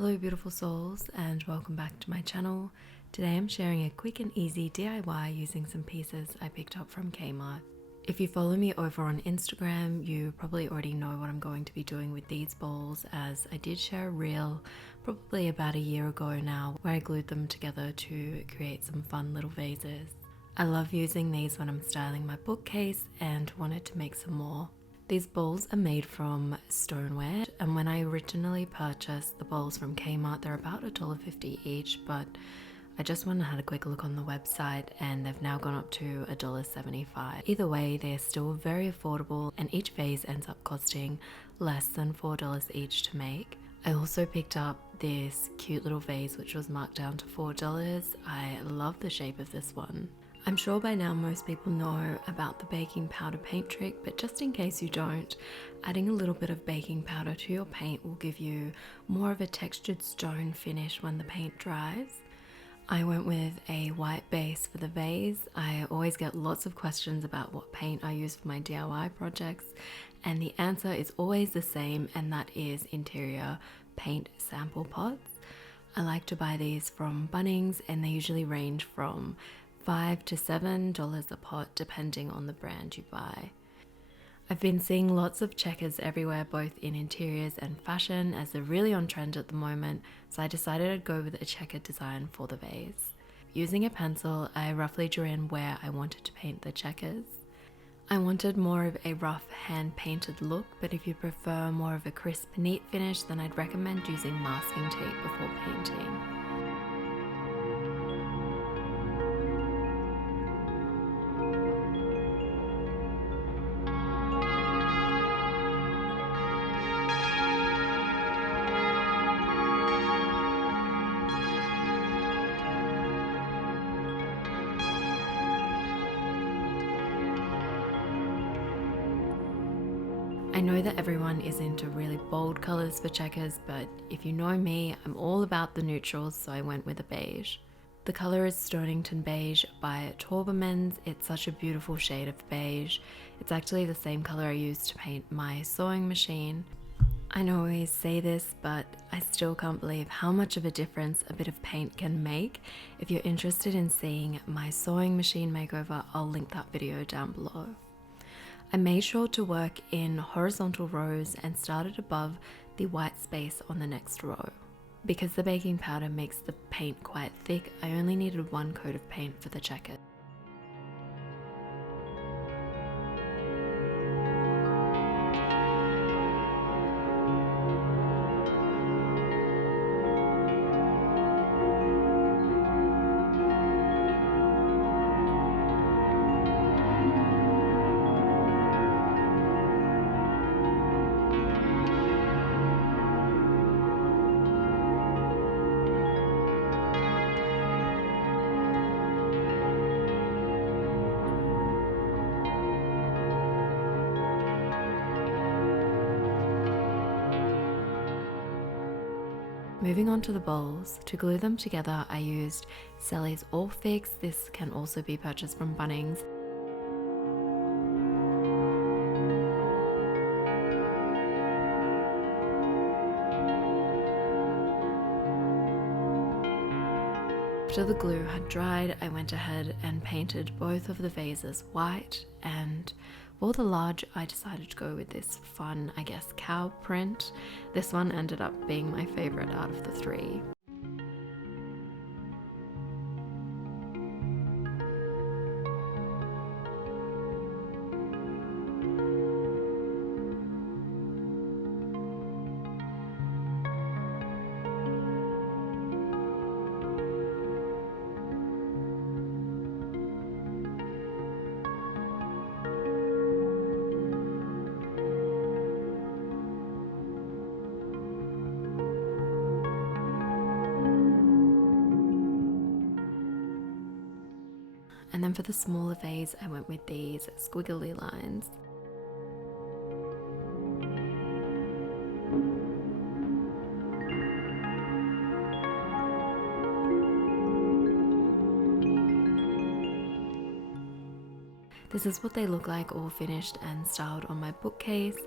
Hello beautiful souls and welcome back to my channel. Today I'm sharing a quick and easy DIY using some pieces I picked up from Kmart. If you follow me over on Instagram, you probably already know what I'm going to be doing with these bowls, as I did share a reel probably about a year ago now where I glued them together to create some fun little vases. I love using these when I'm styling my bookcase and wanted to make some more. These bowls are made from stoneware, and when I originally purchased the bowls from Kmart, they're about $1.50 each, but I just went and had a quick look on the website and they've now gone up to $1.75. Either way, they're still very affordable and each vase ends up costing less than $4 each to make. I also picked up this cute little vase which was marked down to $4. I love the shape of this one. I'm sure by now most people know about the baking powder paint trick, but just in case you don't, adding a little bit of baking powder to your paint will give you more of a textured stone finish when the paint dries. I went with a white base for the vase. I always get lots of questions about what paint I use for my DIY projects, and the answer is always the same, and that is interior paint sample pots. I like to buy these from Bunnings and they usually range from $5 to $7 a pot depending on the brand you buy. I've been seeing lots of checkers everywhere, both in interiors and fashion, as they're really on trend at the moment, so I decided I'd go with a checkered design for the vase. Using a pencil, I roughly drew in where I wanted to paint the checkers. I wanted more of a rough hand-painted look, but if you prefer more of a crisp, neat finish, then I'd recommend using masking tape before painting. I know that everyone is into really bold colors for checkers, but if you know me, I'm all about the neutrals, so I went with a beige. The color is Stonington Beige by Torbermans. It's such a beautiful shade of beige. It's actually the same color I used to paint my sewing machine. I know I always say this, but I still can't believe how much of a difference a bit of paint can make. If you're interested in seeing my sewing machine makeover, I'll link that video down below. I made sure to work in horizontal rows and started above the white space on the next row. Because the baking powder makes the paint quite thick, I only needed one coat of paint for the checker. Moving on to the bowls, to glue them together I used Sally's All Fix. This can also be purchased from Bunnings. After the glue had dried, I went ahead and painted both of the vases white, and for the large I decided to go with this fun, I guess, cow print. This one ended up being my favorite out of the three. And then for the smaller vase, I went with these squiggly lines. This is what they look like all finished and styled on my bookcase.